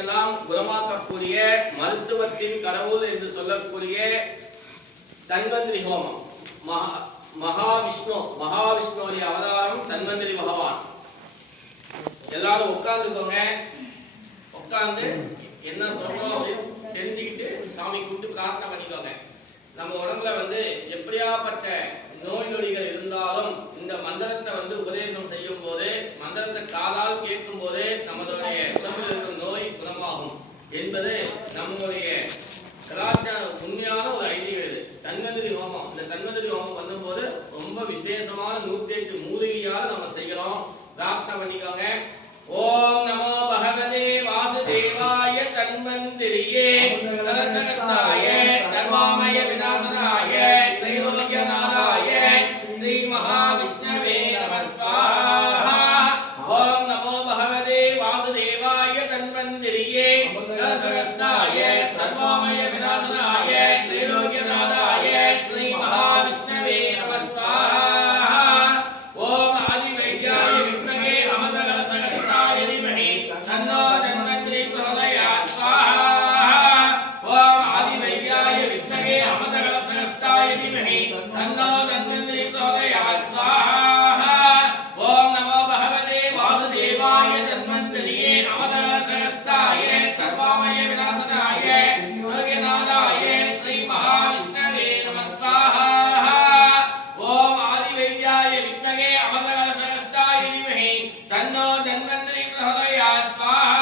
எல்லாம் குணமாக்கக்கூடிய மருத்துவத்தின் கடவுள் என்று சொல்லக்கூடிய தன்வந்திரி ஹோமம். மகாவிஷ்ணுடைய அவதாரம் தன்வந்திரி பகவான். எல்லாரும் உட்கார்ந்துக்கோங்க. உட்கார்ந்து என்ன சொல்றோம் அப்படின்னு தெரிஞ்சுக்கிட்டு சாமி கூப்பிட்டு பிரார்த்தனை பண்ணிக்கோங்க. நம்ம உடம்புல எப்படியாப்பட்ட நோய் நொடிகள் இருந்தாலும் இந்த மந்திரத்தை உபதேசம் செய்யும் போது, மந்திரத்தை காதால் கேட்கும் போது நம்மளுடைய உடம்பில் இருக்கும் நோய் குணமாகும் என்பது நம்மளுடைய கலாச்சார உண்மையான ஒரு ஐதீகம். இது தன்வந்திரி ஹோமம். இந்த தன்வந்திரி ஹோமம் பண்ணும்போது ரொம்ப விசேஷமான 108 மூலிகையால் நம்ம செய்கிறோம். பிரார்த்தனை பண்ணிக்கோங்க. ஓம் நமோ பகவதே வாசுதேவாய தன்வந்திரியே கலசகஸ்தாய சர்வாமய விநாசனாய த்ரைலோக்யநாதாய ஸ்ரீ மகாவிஷ்ணவே நமஸ்காரः. ஓம் நமோ பகவதே வாசுதேவாய தன்வந்திரியே கலசகஸ்தாய சர்வாமய விநாசனாய த்ரைலோக்யநாதாய ஸ்ரீ மகாவிஷ்ணவே நமஸ்காரः. Thank you.